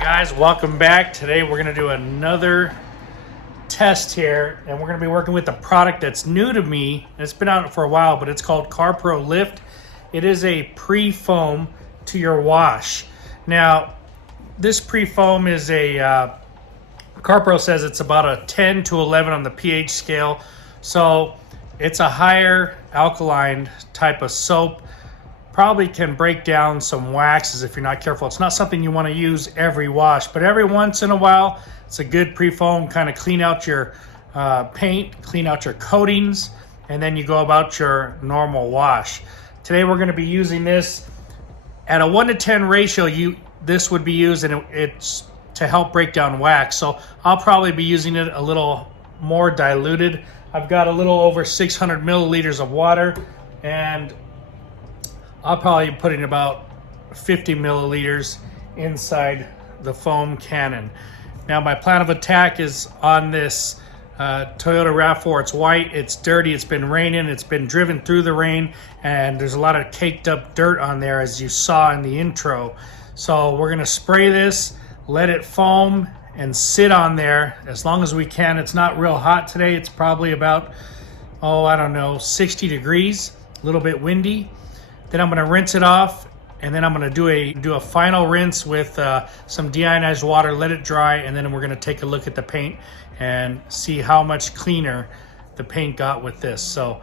Guys, welcome back. Today we're going to do another test here, and we're going to be working with a product that's new to me. It's been out for a while, but it's called Carpro Lift. It is a pre-foam to your wash. Now, this pre-foam is a Carpro says it's about a 10 to 11 on the pH scale, so it's a higher alkaline type of soap. Probably can break down some waxes if you're not careful. It's not something you want to use every wash, but every once in a while, it's a good pre-foam, kind of clean out your paint, clean out your coatings, and then you go about your normal wash. Today we're going to be using this at a 1 to 10 ratio. This would be used, and it's to help break down wax. So I'll probably be using it a little more diluted. I've got a little over 600 milliliters of water, and I'll probably be putting about 50 milliliters inside the foam cannon. Now my plan of attack is on this Toyota RAV4. It's white, it's dirty, it's been raining, it's been driven through the rain, and there's a lot of caked up dirt on there as you saw in the intro. So we're gonna spray this, let it foam, and sit on there as long as we can. It's not real hot today. It's probably about, I don't know, 60 degrees, a little bit windy. Then I'm going to rinse it off, and then I'm going to do a final rinse with some deionized water, let it dry, and then we're going to take a look at the paint and see how much cleaner the paint got with this. So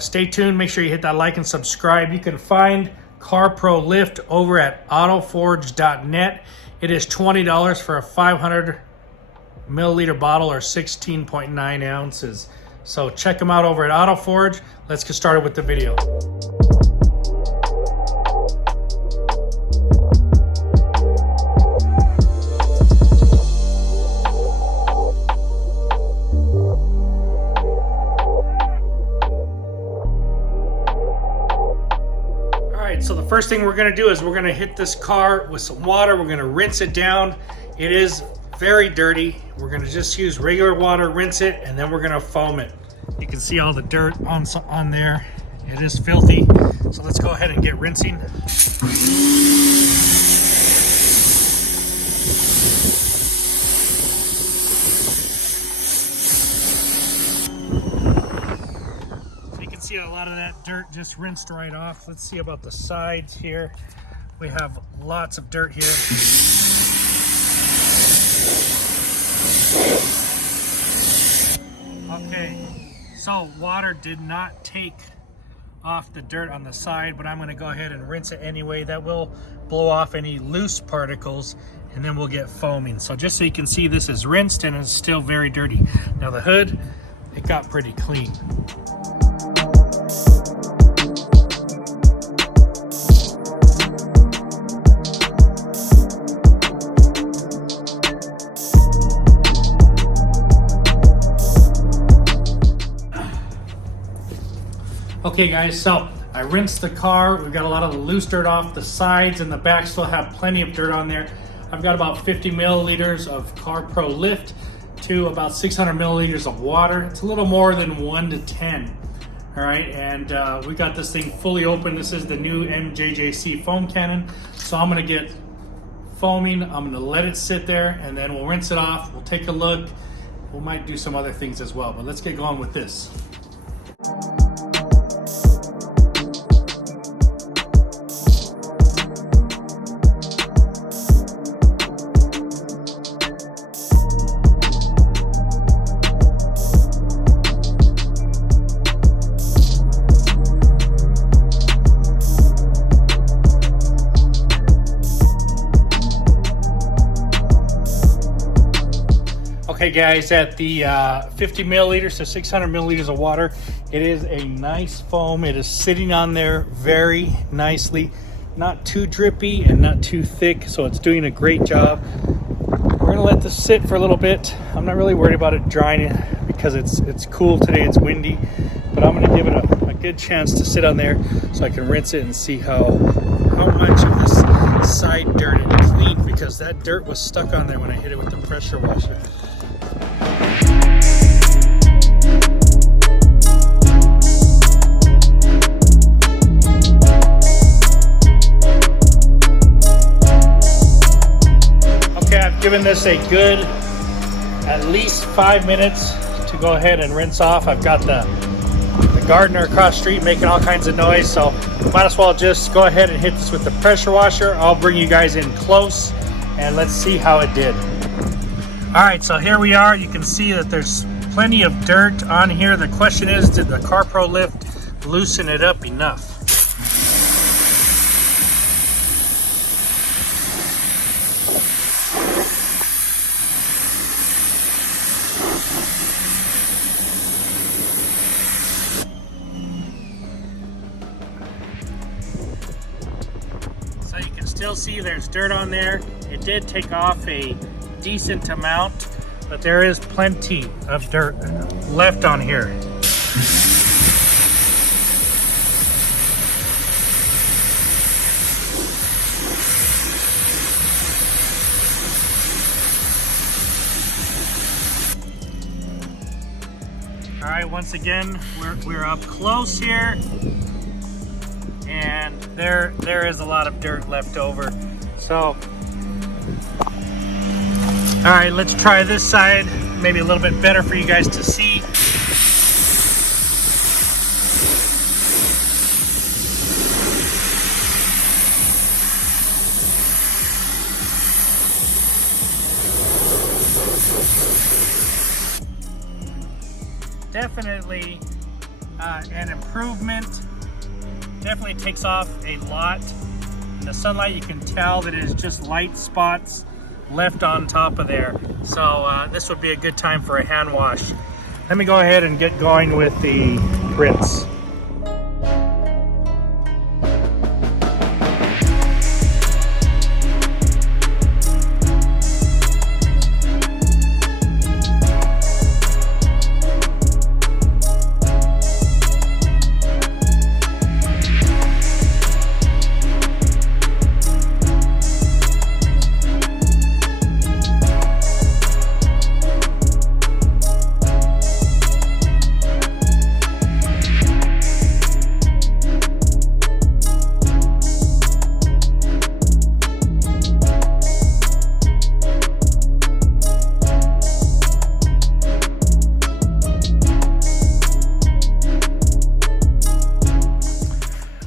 stay tuned. Make sure you hit that like and subscribe. You can find Carpro Lift over at autoforge.net. It is $20 for a 500 milliliter bottle or 16.9 ounces. So check them out over at AutoForge. Let's get started with the video. So the first thing we're going to do is we're going to hit this car with some water. We're going to rinse it down. It is very dirty. We're going to just use regular water, rinse it, and then we're going to foam it. You can see all the dirt on there. It is filthy. So let's go ahead and get rinsing. See a lot of that dirt just rinsed right off. Let's see about the sides here. We have lots of dirt here. Okay, so water did not take off the dirt on the side, but I'm going to go ahead and rinse it anyway. That will blow off any loose particles, and then we'll get foaming. So just so you can see, this is rinsed and it's still very dirty. Now the hood, it got pretty clean. Okay guys, so I rinsed the car. We've got a lot of the loose dirt off. The sides and the back still have plenty of dirt on there. I've got about 50 milliliters of Carpro Lift to about 600 milliliters of water. It's a little more than 1 to 10. All right, and we got this thing fully open. This is the new MJJC foam cannon. So I'm gonna get foaming. I'm gonna let it sit there, and then we'll rinse it off. We'll take a look. We might do some other things as well, but let's get going with this. Okay guys, at the 50 milliliters to 600 milliliters of water, It is a nice foam. It is sitting on there very nicely. Not too drippy and not too thick, so it's doing a great job. We're gonna let this sit for a little bit. I'm not really worried about it drying because it's cool today, it's windy, but I'm gonna give it a good chance to sit on there so I can rinse it and see how much of this side dirt it cleaned, because that dirt was stuck on there when I hit it with the pressure washer. Okay, I've given this a good at least 5 minutes to go ahead and rinse off. I've got the gardener across the street making all kinds of noise, so might as well just go ahead and hit this with the pressure washer. I'll bring you guys in close and let's see how it did. All right, so here we are. You can see that there's plenty of dirt on here. The question is, did the Carpro Lift loosen it up enough? So you can still see there's dirt on there. It did take off a decent amount, but there is plenty of dirt left on here. All right, once again, we're up close here, and there is a lot of dirt left over. So, all right, let's try this side, maybe a little bit better for you guys to see. Definitely an improvement. Definitely takes off a lot. In the sunlight, you can tell that it is just light spots left on top of there. So this would be a good time for a hand wash. Let me go ahead and get going with the rinse.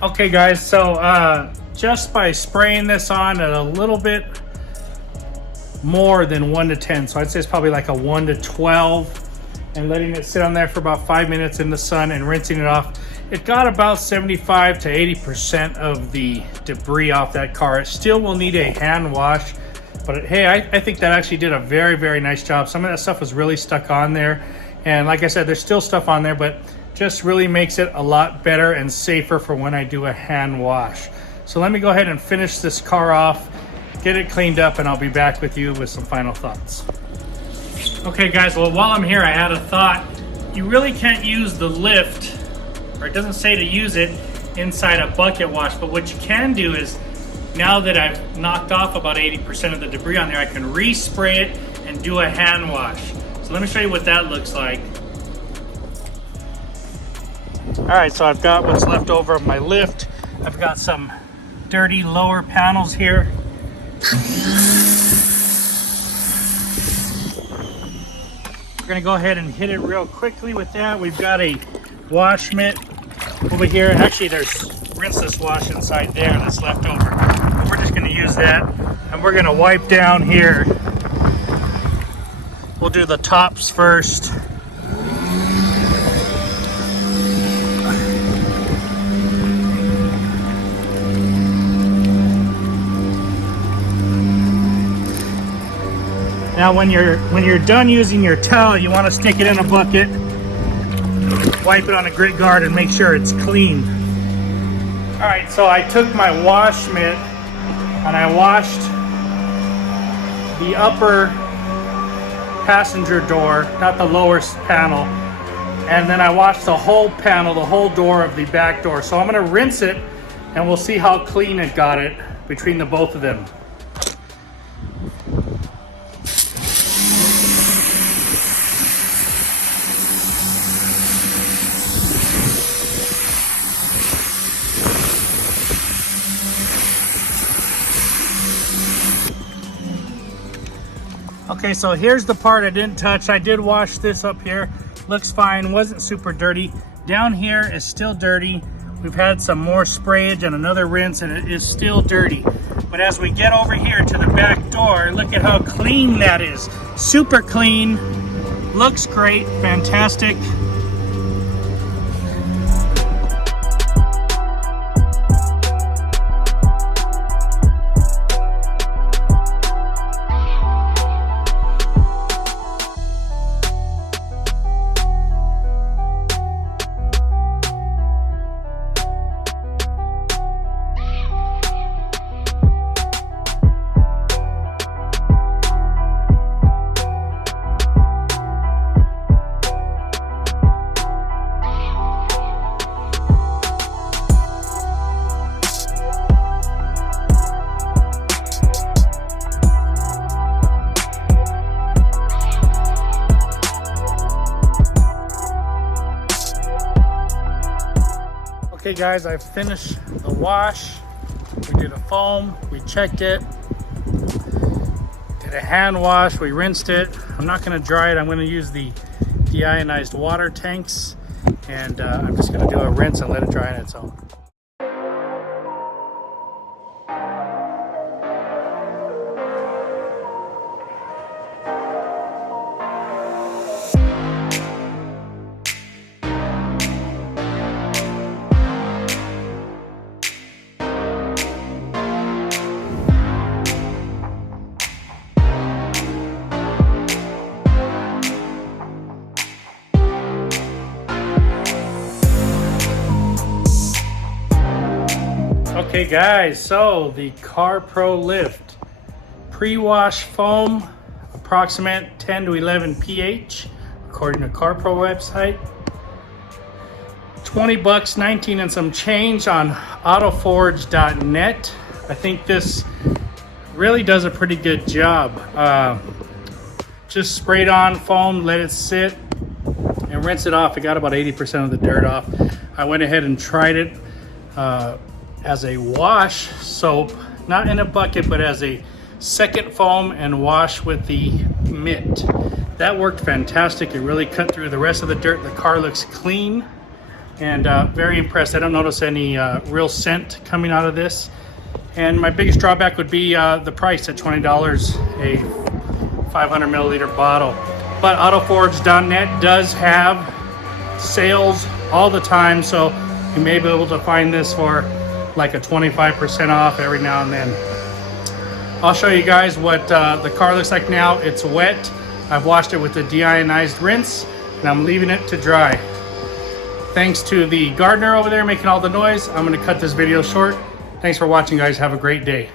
Okay guys, so just by spraying this on at a little bit more than 1 to 10, so I'd say it's probably like a 1 to 12, and letting it sit on there for about 5 minutes in the sun and rinsing it off, it got about 75 to 80% of the debris off that car. It still will need a hand wash, but hey, I think that actually did a very, very nice job. Some of that stuff was really stuck on there, and like I said, there's still stuff on there, but just really makes it a lot better and safer for when I do a hand wash. So let me go ahead and finish this car off, get it cleaned up, and I'll be back with you with some final thoughts. Okay guys, well while I'm here, I had a thought. You really can't use the lift, or it doesn't say to use it inside a bucket wash, but what you can do is, now that I've knocked off about 80% of the debris on there, I can respray it and do a hand wash. So let me show you what that looks like. All right, so I've got what's left over of my lift. I've got some dirty lower panels here. We're gonna go ahead and hit it real quickly with that. We've got a wash mitt over here. Actually, there's rinseless wash inside there that's left over. We're just gonna use that, and we're gonna wipe down here. We'll do the tops first. Now when you're done using your towel, you want to stick it in a bucket, wipe it on a grit guard and make sure it's clean. All right, so I took my wash mitt and I washed the upper passenger door, not the lower panel, and then I washed the whole panel, the whole door of the back door. So I'm gonna rinse it and we'll see how clean it got it between the both of them. Okay, so here's the part I didn't touch. I did wash this up here. Looks fine, wasn't super dirty. Down here is still dirty. We've had some more sprayage and another rinse and it is still dirty. But as we get over here to the back door, look at how clean that is. Super clean, looks great, fantastic. Okay guys, I finished the wash. We did a foam, we checked it, did a hand wash, we rinsed it. I'm not gonna dry it, I'm gonna use the deionized water tanks, and I'm just gonna do a rinse and let it dry on its own. Okay guys, so the Carpro Lift pre-wash foam, approximate 10 to 11 pH, according to Carpro website. 20 bucks, 19 and some change on autoforge.net. I think this really does a pretty good job. Just sprayed on foam, let it sit and rinse it off. It got about 80% of the dirt off. I went ahead and tried it as a wash soap, not in a bucket, but as a second foam and wash with the mitt. That worked fantastic. It really cut through the rest of the dirt. The car looks clean and very impressed. I don't notice any real scent coming out of this. And my biggest drawback would be the price at $20, a 500 milliliter bottle. But autoforge.net does have sales all the time, so you may be able to find this for like a 25% off every now and then. I'll show you guys what the car looks like now. It's wet. I've washed it with the deionized rinse and I'm leaving it to dry. Thanks to the gardener over there making all the noise. I'm going to cut this video short. Thanks for watching guys. Have a great day.